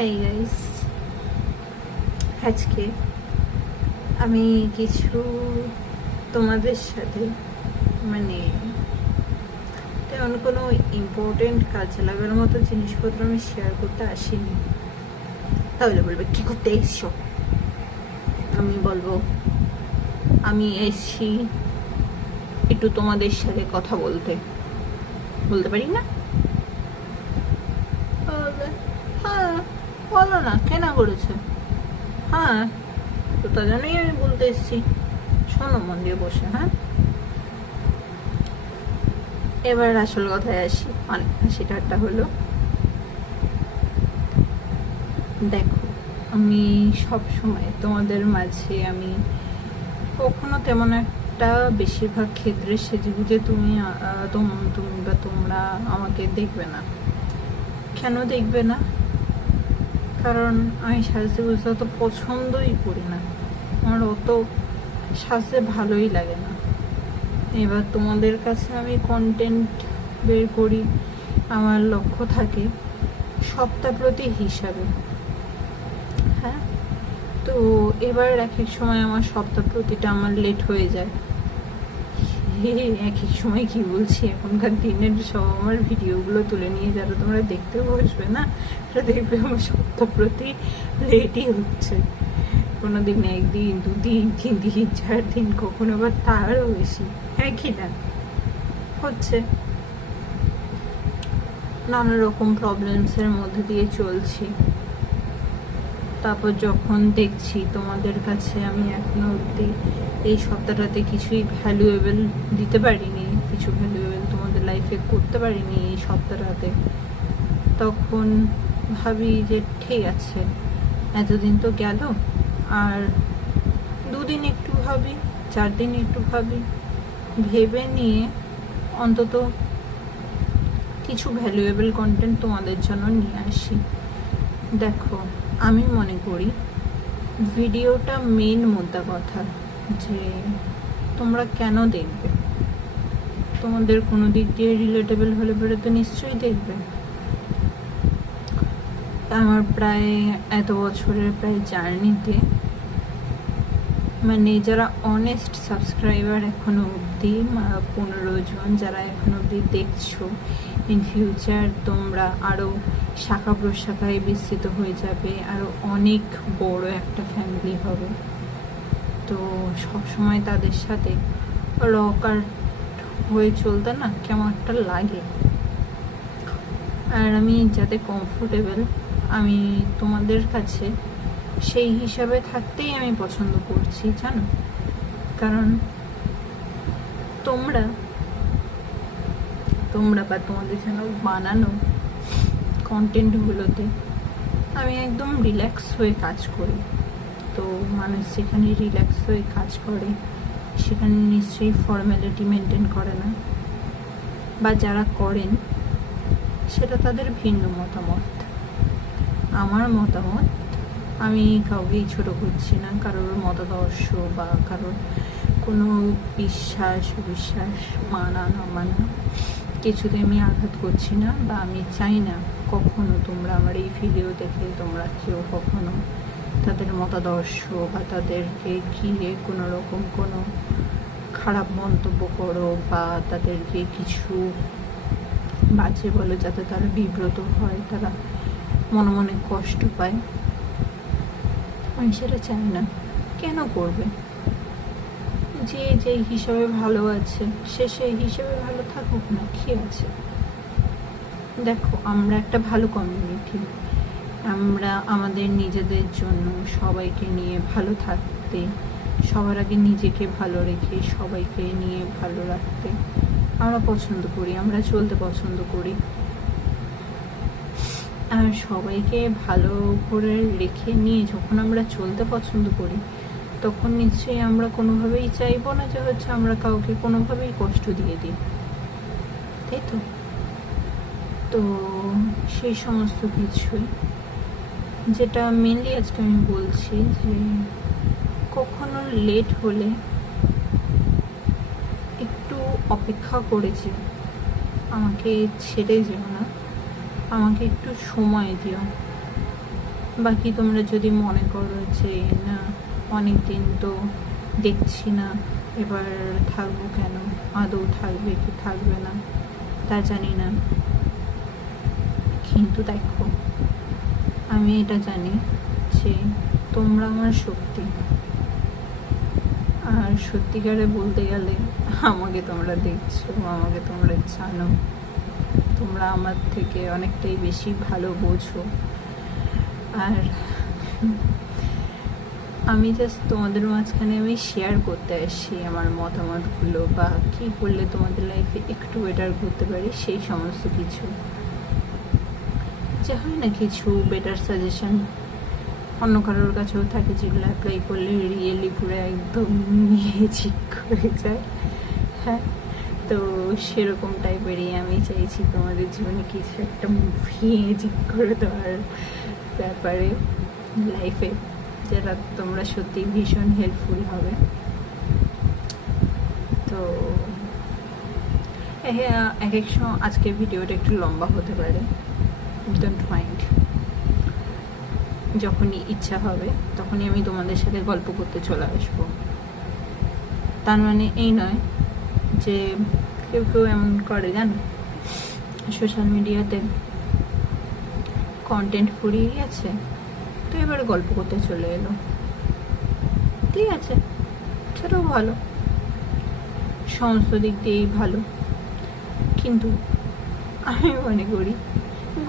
Hi guys, আজকে আমি কিছু তোমাদের সাথে মানে তেমন কোনো ইম্পর্টেন্ট কাজে লাগার মতো জিনিসপত্র আমি শেয়ার করতে আসিনি। তাহলে বলবে কি করতে এসছো? আমি বলবো আমি এসছি একটু তোমাদের সাথে কথা বলতে পারি না? হ্যাঁ, বলো না, কেন করেছে? হ্যাঁ, তো তা জন্যই আমি বলতে এসেছি। শোনো মন দিয়ে বসে। হ্যাঁ, এবার আসল কথায় আসি। অনেক হাসি ঠাট্টা হলো। দেখো, আমি সব সময় তোমাদের মাঝে আমি কখনো তেমন একটা বেশিরভাগ ক্ষেত্রে সেজেগুজে তুমি বা তোমরা আমাকে দেখবে না। কেন দেখবে না? কারণ আমি সাজতে বুঝতে অত পছন্দই করি না, আমার অত সাজতে ভালোই লাগে না। এবার তোমাদের কাছে আমি কন্টেন্ট বের করি, আমার লক্ষ্য থাকে সপ্তাহ প্রতি হিসাবে। হ্যাঁ, তো এবার এক এক সময় আমার সপ্তাহ প্রতিটা আমার লেট হয়ে যায়। এক এক সময় কি বলছি, এখনকার দিনের সব আমার ভিডিওগুলো তুলে নিয়ে যারা তোমরা দেখতে বসবে না, সেটা দেখবে আমার সপ্তাহ প্রতি লেটই হচ্ছে। কোনো দিন একদিন, দুদিন, 3 দিন, 4 দিন, কখনো আবার তারও বেশি। হ্যাঁ কি না হচ্ছে, নানা রকম প্রবলেমসের মধ্যে দিয়ে চলছি। তারপর যখন দেখছি তোমাদের কাছে আমি এখনো অবধি এই সপ্তাহটাতে কিছুই ভ্যালুয়েবল দিতে পারিনি, কিছু ভ্যালুয়েবল তোমাদের লাইফে করতে পারিনি এই সপ্তাহটাতে, তখন ভাবি যে ঠিক আছে, এতদিন তো গেল, আর 2 দিন একটু ভাবি, 4 দিন একটু ভাবি, ভেবে নিয়ে অন্তত কিছু ভ্যালুয়েবল কন্টেন্ট তোমাদের জন্য নিয়ে আসি। দেখো, আমি মনে করি ভিডিওটা মেন মুদ্রা কথা, যে তোমরা কেন দেখবে। তোমাদের কোনো দিক দিয়ে রিলেটেবল হলে পরে তো নিশ্চয়ই দেখবে। আমার প্রায় এত বছরের প্রায় জার্নিতে মানে যারা অনেস্ট সাবস্ক্রাইবার এখনো অবধি 15 জন যারা এখনো অবধি দেখছো, ইন ফিউচার তোমরা আরও শাখা প্রশাখায় বিস্তৃত হয়ে যাবে, আরও অনেক বড় একটা ফ্যামিলি হবে। তো সবসময় তাদের সাথে রকার হয়ে চলতে না কেমন একটা লাগে। আর আমি যাতে কমফোর্টেবল, আমি তোমাদের কাছে সেই হিসাবে থাকতেই আমি পছন্দ করছি, জানো। কারণ তোমরা বা তোমাদের জন্য বানানো কন্টেন্টগুলোতে আমি একদম রিল্যাক্স হয়ে কাজ করি। তো মানুষ যেখানে রিল্যাক্স হয়ে কাজ করে সেখানে নিশ্চয়ই ফর্ম্যালিটি মেনটেন করে না, বা যারা করেন সেটা তাদের ভিন্ন মতামত। আমার মতামত, আমি কাউকেই ছোট করছি না, কারোর মতাদর্শ বা কারোর কোনো বিশ্বাস মানা না মানা কিছুতে আমি আঘাত করছি না, বা আমি চাই না কখনো তোমরা আমার এই ভিডিও দেখে তোমরা কেউ কখনো তাদের মতাদর্শ বা তাদেরকে ঘিরে কোনো রকম কোনো খারাপ মন্তব্য করো বা তাদেরকে কিছু বাজে বলো, যাতে তারা বিব্রত হয়, তারা মনে মনে কষ্ট পায়। আমি সেটা চাই না। কেন করবে? যে যেই হিসাবে ভালো আছে সে সেই হিসাবে ভালো থাকুক না, কি আছে। দেখো, আমরা একটা ভালো কমিউনিটি, আমরা আমাদের নিজেদের জন্য সবাইকে নিয়ে ভালো থাকতে, সবার আগে নিজেকে ভালো রেখে সবাইকে নিয়ে ভালো রাখতে আমরা পছন্দ করি, আমরা চলতে পছন্দ করি। আর সবাইকে ভালো করে রেখে নিয়ে যখন আমরা চলতে পছন্দ করি, তখন নিশ্চয়ই আমরা কোনোভাবেই চাইবো না যে হচ্ছে আমরা কাউকে কোনোভাবেই কষ্ট দিয়ে দিই, তাই তো। তো সেই সমস্ত কিছুই, যেটা মেনলি আজকে আমি বলছি, যে কখনো লেট হলে একটু অপেক্ষা করেছি, আমাকে ছেড়ে যেও না, আমাকে একটু সময় দিও। বাকি তোমরা যদি মনে করো যে না অনেক দিন তো দেখছি না, এবার থাকবো কেন, আদৌ থাকবে কি থাকবে না তা জানি না, কিন্তু দেখো আমি এটা জানি যে তোমরা আমার শক্তি। আর সত্যিকারে বলতে গেলে আমাকে তোমরা দেখছো, আমাকে তোমরা জানো, তোমরা আমার থেকে অনেকটাই বেশি ভালো বোঝো। আর আমি জাস্ট তোমাদের মাঝখানে আমি শেয়ার করতে আসি আমার মতামতগুলো, বা কী করলে তোমাদের লাইফে একটু বেটার করতে পারি সেই সমস্ত কিছু। যে হয় না কিছু বেটার সাজেশন অন্য কারোর কাছেও থাকে যেগুলো অ্যাপ্লাই করলে রিয়েলি পুরো একদম ম্যাজিক হয়ে যায়। হ্যাঁ, তো সেরকম টাইপেরই আমি চাইছি তোমাদের জীবনে কিছু একটা ম্যাজিক করে দেওয়ার ব্যাপারে লাইফে, যেটা তোমরা সত্যি ভীষণ হেল্পফুল হবে। তো এক এক সময় আজকের ভিডিওটা একটু লম্বা হতে পারে, ডোন্ট মাইন্ড। যখনই ইচ্ছা হবে তখনই আমি তোমাদের সাথে গল্প করতে চলে আসবো। তার মানে এই নয় যে কেউ কেউ এমন করে জানো, সোশ্যাল মিডিয়াতে কন্টেন্ট ফুরিয়ে গেছে তো এবারে গল্প করতে চলে এলো, ঠিক আছে, সেটাও ভালো, সমস্ত দিক দিয়েই ভালো। কিন্তু আমি মনে করি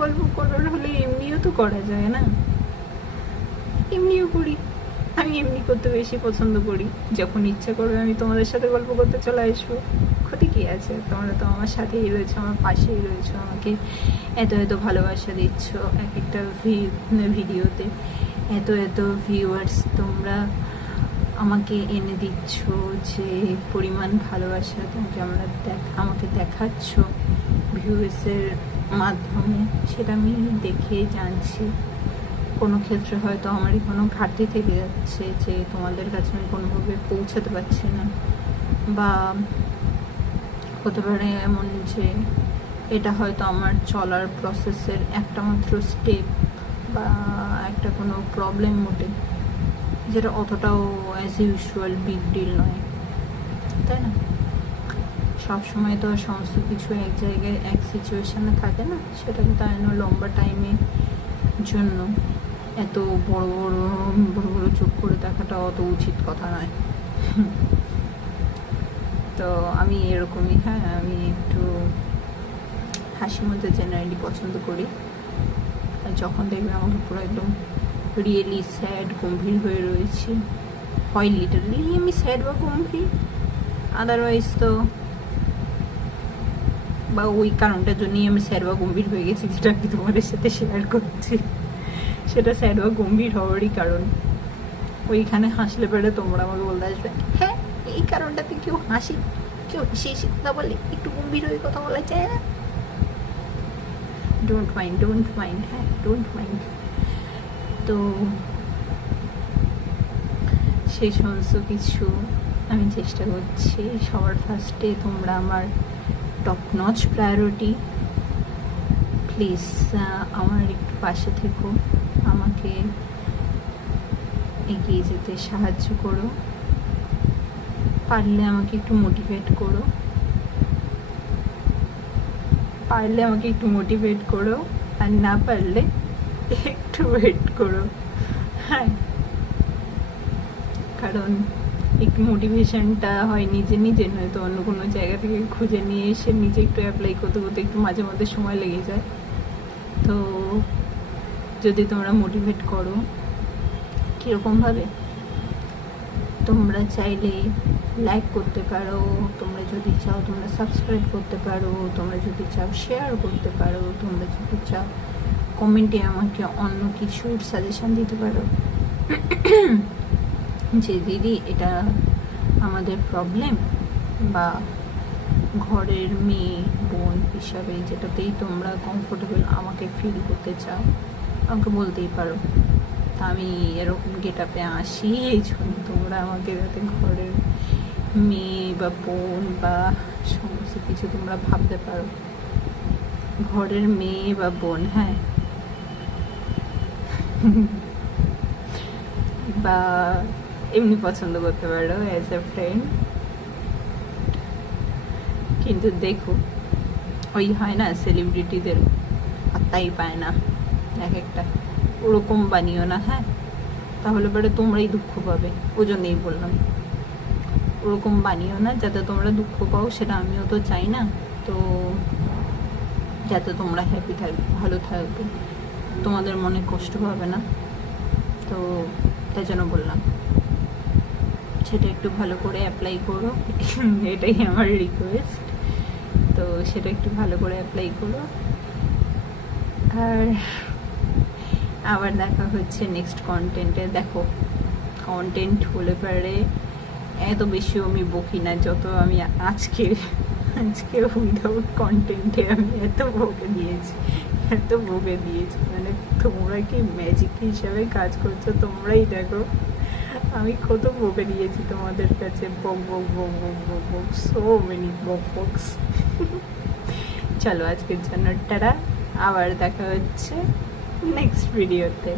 গল্প করার হলে এমনিও তো করা যায় না, এমনিও করি। আমি এমনি করতে বেশি পছন্দ করি, যখন ইচ্ছা করবে আমি তোমাদের সাথে গল্প করতে চলে আসবো, ক্ষতি কী আছে? তোমরা তো আমার সাথেই রয়েছো, আমার পাশেই রয়েছো, আমাকে এত এত ভালোবাসা দিচ্ছ এক একটা ভিডিওতে, এত এত ভিউয়ার্স তোমরা আমাকে এনে দিচ্ছ, যে পরিমাণ ভালোবাসা তোমাকে আমাকে দেখাচ্ছ ভিউয়ার্সের মাধ্যমে, সেটা আমি দেখে জানছি। কোনো ক্ষেত্রে হয়তো আমারই কোনো ঘাটতি থেকে যাচ্ছে, যে তোমাদের কাছে আমি কোনোভাবে পৌঁছাতে পারছি না, বা হতে পারে এমন যে এটা হয়তো আমার চলার প্রসেসের একটা মাত্র স্টেপ, বা একটা কোনো প্রবলেম মোটে, যেটা অতটাও অ্যাজ ইউজুয়াল বিগ ডিল নয়, তাই না? সবসময় তো সমস্ত কিছু এক জায়গায় এক সিচুয়েশানে থাকে না, সেটাকে তাই না লম্বা টাইমের জন্য এত বড় বড় বড় বড় চোখ করে দেখাটা অত উচিত কথা নয়। তো আমি এরকমই, হ্যাঁ, আমি একটু হাসি মধ্যে জেনারেলি পছন্দ করি। আর যখন দেখবে আমাকে পুরো একদম রিয়েলি স্যাড গম্ভীর হয়ে রয়েছি, হয় লিটারালি আমি স্যাড বা গম্ভীর, আদারওয়াইজ তো বা ওই কারণটার জন্যই আমি স্যাড বা গম্ভীর হয়ে গেছি, যেটা আমি তোমাদের সাথে শেয়ার করছি, সেটা স্যাড বা গম্ভীর হওয়ারই কারণ। ওইখানে হাসলে পেরে তোমরা আমাকে বলতে আসবে, হ্যাঁ এই কারণটাতে কেউ হাসি, কেউ হেসে হেসে কথা বলে, একটু গম্ভীর হয়ে কথা বলা যায় না। ডোন্ট মাইন্ড, হ্যাঁ ডোন্ট মাইন্ড। তো সেই সমস্ত কিছু আমি চেষ্টা করছি। সবার ফার্স্টে তোমরা আমার টপ নচ প্রায়োরিটি, প্লিজ আমার একটু পাশে থেকো, আমাকে এগিয়ে যেতে সাহায্য করো, পারলে আমাকে একটু মোটিভেট করো, আর না পারলে একটু ওয়েট করো। হ্যাঁ, কারণ একটু মোটিভেশনটা হয় নিজে নিজে, নয়তো অন্য কোনো জায়গা থেকে খুঁজে নিয়ে এসে নিজে একটু অ্যাপ্লাই করতে করতে একটু মাঝে মধ্যে সময় লেগে যায়। তো যদি তোমরা মোটিভেট করো, কীরকমভাবে? তোমরা চাইলে লাইক করতে পারো, তোমরা যদি চাও তোমরা সাবস্ক্রাইব করতে পারো, তোমরা যদি চাও শেয়ার করতে পারো, তোমরা যদি চাও কমেন্টে আমাকে অন্য কিছুর সাজেশন দিতে পারো, যে দিদি এটা আমাদের প্রবলেম, বা ঘরের মেয়ে বোন হিসাবে যেটাতেই তোমরা কমফোর্টেবল আমাকে ফিল করতে চাও আমাকে বলতেই পারো। তা আমি এরকম গেট আপে আসি এই জন্য তোমরা আমাকে যাতে ঘরের মেয়ে বা বোন বা সমস্ত কিছু তোমরা ভাবতে পারো। ঘরের মেয়ে বা বোন, হ্যাঁ বা এমনি পছন্দ করতে পারো অ্যাজ এ ফ্রেন্ড। কিন্তু দেখো ওই হয় না সেলিব্রিটিদের আত্মাই পায় না এক একটা, ওরকম বানিও না, হ্যাঁ? তাহলে পরে তোমরাই দুঃখ পাবে, ওই জন্যই বললাম ওরকম বানিও না যাতে তোমরা দুঃখ পাও, সেটা আমিও তো চাই না। তো যাতে তোমরা হ্যাপি থাকবে, ভালো থাকবে, তোমাদের মনে কষ্ট হবে না, তো তাই জন্য বললাম সেটা একটু ভালো করে অ্যাপ্লাই করো। এটাই আমার রিকোয়েস্ট। তো সেটা একটু ভালো করে অ্যাপ্লাই করো। আর আবার দেখা হচ্ছে নেক্সট কন্টেন্টে। দেখো কন্টেন্ট হলে পারে এত বেশিও আমি বকি না, যত আমি আজকে উইদাউট কন্টেন্টে আমি এত বকে দিয়েছি। মানে তোমরা কি ম্যাজিক হিসাবে কাজ করছো, তোমরাই দেখো আমি কত বকে দিয়েছি তোমাদের কাছে, বক বক বক বক বক বক, সো মেনি বক বক্স। চলো আজকের জন্য টাটা, আবার দেখা হচ্ছে নেক্সট ভিডিওতে।